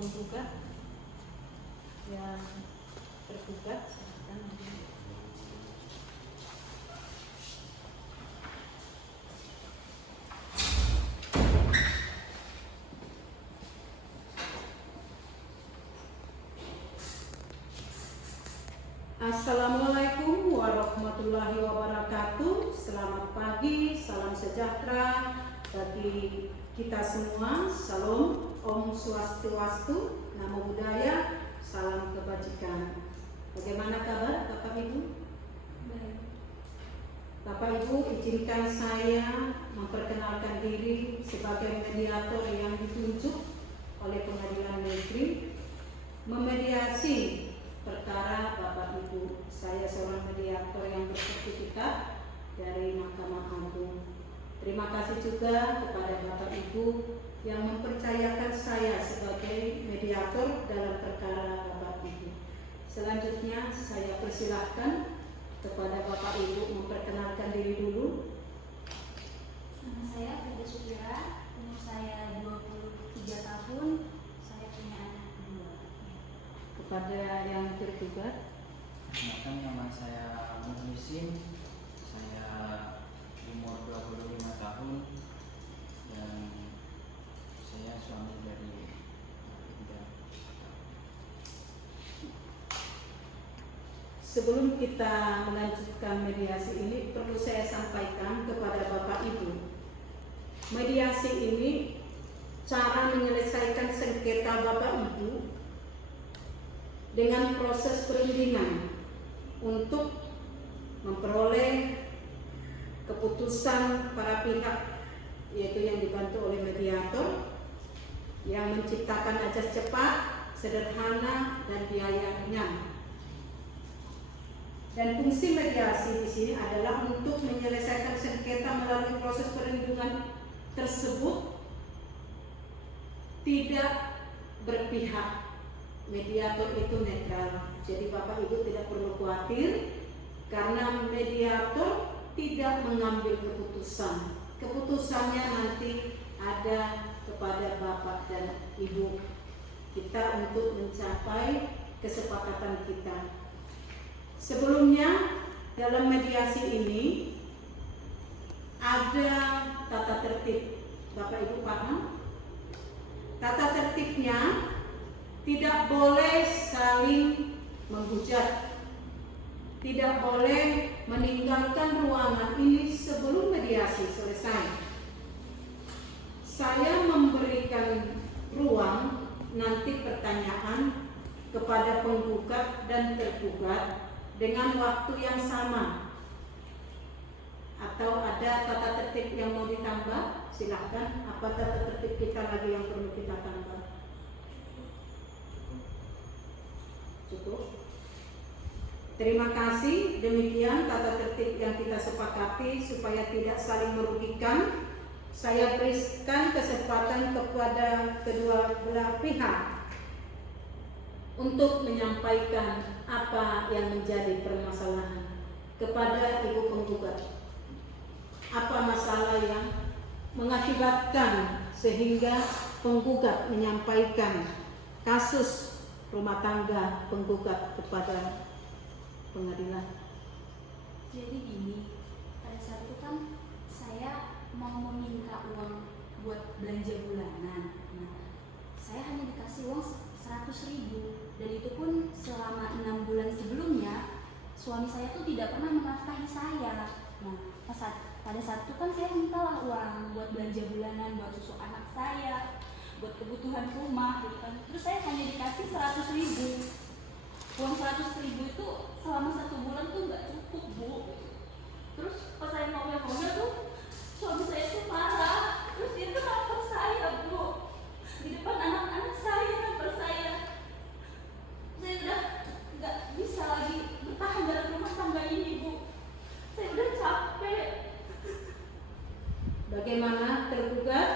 penggugat yang tergugat silahkan nanti. Assalamualaikum warahmatullahi wabarakatuh. Selamat pagi, salam sejahtera bagi kita semua. Salam, Om Swastiastu, Namo Buddhaya, salam kebajikan. Bagaimana kabar Bapak Ibu? Baik. Bapak Ibu, izinkan saya memperkenalkan diri sebagai mediator yang ditunjuk oleh Pengadilan Negeri memediasi perkara Bapak Ibu. Saya seorang mediator yang bersertifikat dari Mahkamah Agung. Terima kasih juga kepada Bapak Ibu yang mempercayakan saya sebagai mediator dalam perkara Bapak Ibu. Selanjutnya saya persilahkan kepada Bapak Ibu memperkenalkan diri dulu. Nama saya Frida Sukira, umur saya 23 tahun, saya punya anak 2. Kepada yang tergugat. Nama saya Muhlisin, saya umur 25 tahun dan saya suami dari Frida. Sebelum kita melanjutkan mediasi ini, perlu saya sampaikan kepada Bapak Ibu. Mediasi ini cara menyelesaikan sengketa Bapak Ibu dengan proses perundingan untuk memperoleh keputusan para pihak, yaitu yang dibantu oleh mediator yang menciptakan ajas cepat, sederhana, dan biayanya. Dan fungsi mediasi di sini adalah untuk menyelesaikan sengketa melalui proses perlindungan tersebut tidak berpihak. Mediator itu netral. Jadi Bapak Ibu tidak perlu khawatir karena mediator tidak mengambil keputusan. Keputusannya nanti ada kepada Bapak dan Ibu kita untuk mencapai kesepakatan kita. Sebelumnya dalam mediasi ini ada tata tertib. Bapak Ibu paham? Tata tertibnya tidak boleh saling menghujat, tidak boleh meninggalkan ruangan ini sebelum mediasi selesai. Saya memberikan ruang nanti pertanyaan kepada penggugat dan tergugat dengan waktu yang sama. Atau ada tata tertib yang mau ditambah? Silahkan. Apa tata tertib kita lagi yang perlu kita tambah? Cukup. Terima kasih. Demikian tata tertib yang kita sepakati supaya tidak saling merugikan. Saya berikan kesempatan kepada kedua belah pihak untuk menyampaikan apa yang menjadi permasalahan kepada Ibu penggugat. Apa masalah yang mengakibatkan sehingga penggugat menyampaikan kasus rumah tangga penggugat kepada pengadilan? Jadi gini, pada saat itu kan saya mau meminta uang buat belanja bulanan. Nah, saya hanya dikasih uang 100.000 dan itu pun selama 6 bulan sebelumnya suami saya tuh tidak pernah menafkahi saya. Nah, pada saat itu kan saya mintalah uang buat belanja bulanan, buat susu anak saya, buat kebutuhan rumah gitu kan. Terus saya hanya dikasih 100.000. Uang 100.000 itu selama 1 bulan tuh nggak cukup, Bu. Terus pas saya ngomel-ngomel tuh suami saya tuh marah. Terus dia tuh nampar saya, Bu, di depan anak-anak saya, nampar saya. Saya udah nggak bisa lagi bertahan dalam rumah tangga ini, Bu. Saya udah capek. Bagaimana tergugat?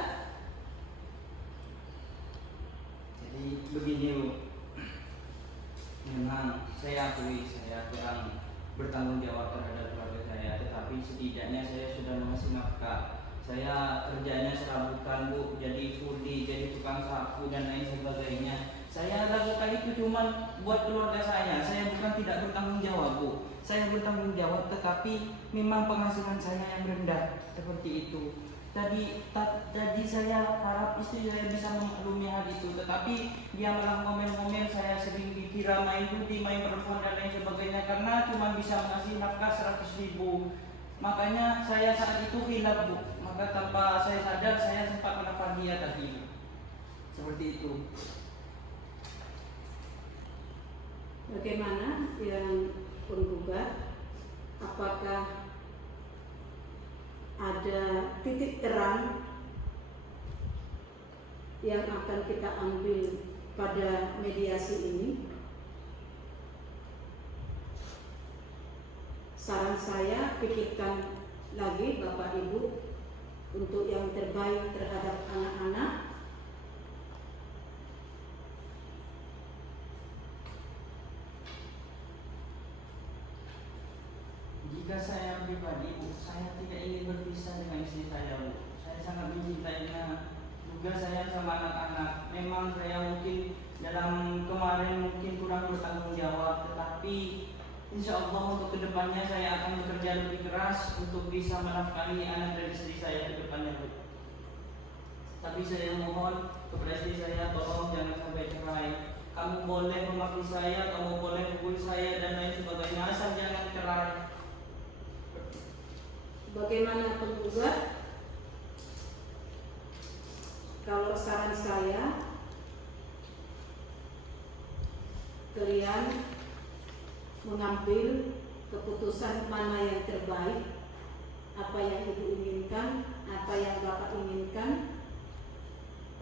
Jadi begini Bu, memang saya akui saya kurang bertanggung jawab terhadap keluarga saya, tetapi setidaknya saya sudah mengasih nafkah Saya kerjanya serabutan Bu, jadi kuli, jadi tukang sapu dan lain sebagainya. Saya lakukan itu cuma buat keluarga saya bukan tidak bertanggung jawab Bu. Saya bertanggung jawab, tetapi memang penghasilan saya yang rendah, seperti itu. Jadi saya harap istri saya bisa memaklumi hal itu, tetapi dia malah ngomel-ngomel saya sering dikira main judi, main perempuan dan lain sebagainya, karena cuma bisa mengasih nafkah 100.000. Makanya saya saat itu hilaf Bu, maka tanpa saya sadar saya sempat menafar dia tadi, seperti itu. Bagaimana yang penggugat? Apakah ada titik terang yang akan kita ambil pada mediasi ini? Saran saya, pikirkan lagi Bapak Ibu untuk yang terbaik terhadap anak-anak. Jika saya pribadi Bu, saya tidak ingin berpisah dengan istri saya Bu. Saya sangat mencintainya. Juga saya sama anak-anak. Memang saya mungkin dalam kemarin mungkin kurang bertanggung jawab, tetapi insya Allah untuk kedepannya saya akan bekerja lebih keras untuk bisa menafkahi anak dan istri saya ke depannya Bu. Tapi saya mohon kepada istri saya, tolong jangan sampai cerai. Kamu boleh memaki saya, kamu boleh pukul saya dan lain sebagainya, asal jangan cerai. Bagaimana penggugat? Kalau saran saya, kalian mengambil keputusan mana yang terbaik, apa yang Ibu inginkan, apa yang Bapak inginkan.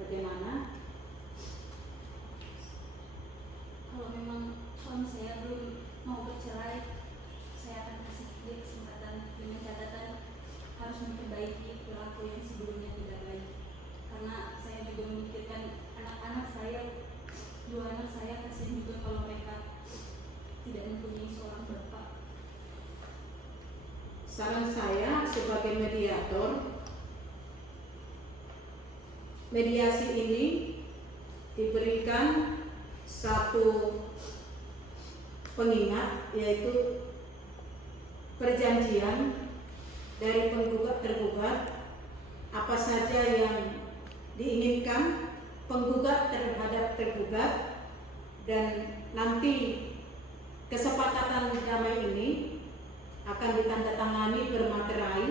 Bagaimana? Kalau memang suami saya belum mau bercerai, saya akan kasih dia kesempatan dengan catatan harus memperbaiki perilaku yang sebelumnya tidak baik. Karena saya juga memikirkan anak-anak saya, 2 anak saya, kasihan juga kalau mereka tidak mempunyai seorang bapak. Saran saya sebagai mediator, mediasi ini diberikan satu pengingat, yaitu perjanjian dari penggugat tergugat, apa saja yang diinginkan penggugat terhadap tergugat, dan nanti kesepakatan damai ini akan ditandatangani bermaterai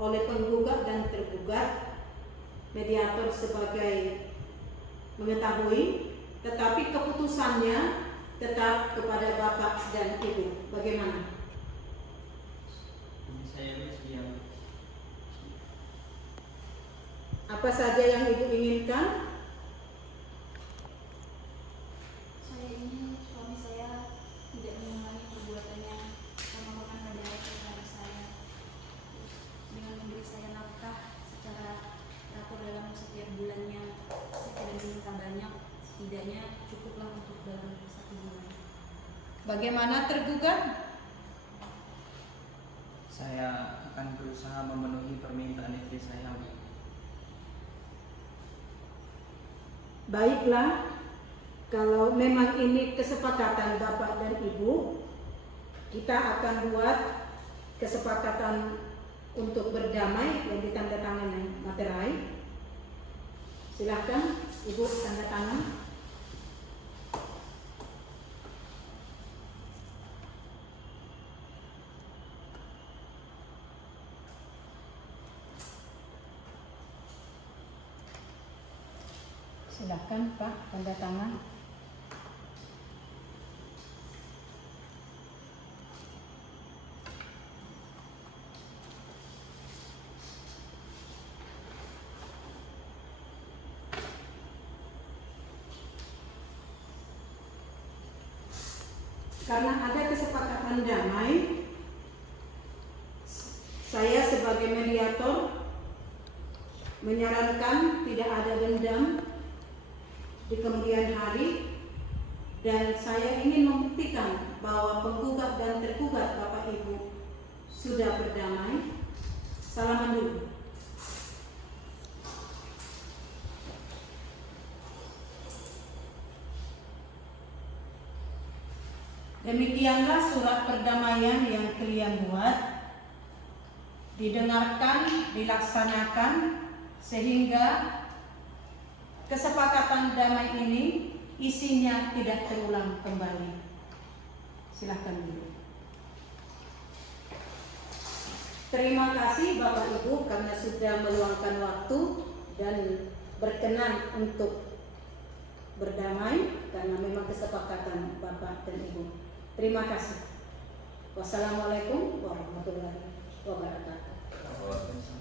oleh penggugat dan tergugat. Mediator sebagai mengetahui, tetapi keputusannya tetap kepada Bapak dan Ibu. Bagaimana? Saya bersedia. Apa saja yang Ibu inginkan? Saya ingin suami saya tidak mengulangi perbuatannya yang membahayakan kepada saya, dengan memberi saya nafkah secara teratur dalam setiap bulannya. Saya tidak meminta banyak, setidaknya cukuplah untuk dalam 1 bulan. Bagaimana tergugat? Saya akan berusaha memenuhi permintaan istri saya Bu. Baiklah, kalau memang ini kesepakatan Bapak dan Ibu, kita akan buat kesepakatan untuk berdamai yang ditandatangani materai. Silakan Ibu tanda tangan. Silakan Pak, tanda tangan. Karena ada kesepakatan damai, saya sebagai mediator menyarankan tidak ada dendam di kemudian hari, dan saya ingin membuktikan bahwa penggugat dan tergugat Bapak Ibu sudah berdamai. Salaman dulu. Demikianlah surat perdamaian yang kalian buat, didengarkan, dilaksanakan, sehingga kesepakatan damai ini isinya tidak terulang kembali. Silahkan dulu. Terima kasih Bapak Ibu karena sudah meluangkan waktu dan berkenan untuk berdamai karena memang kesepakatan Bapak dan Ibu. Terima kasih. Wassalamualaikum warahmatullahi wabarakatuh.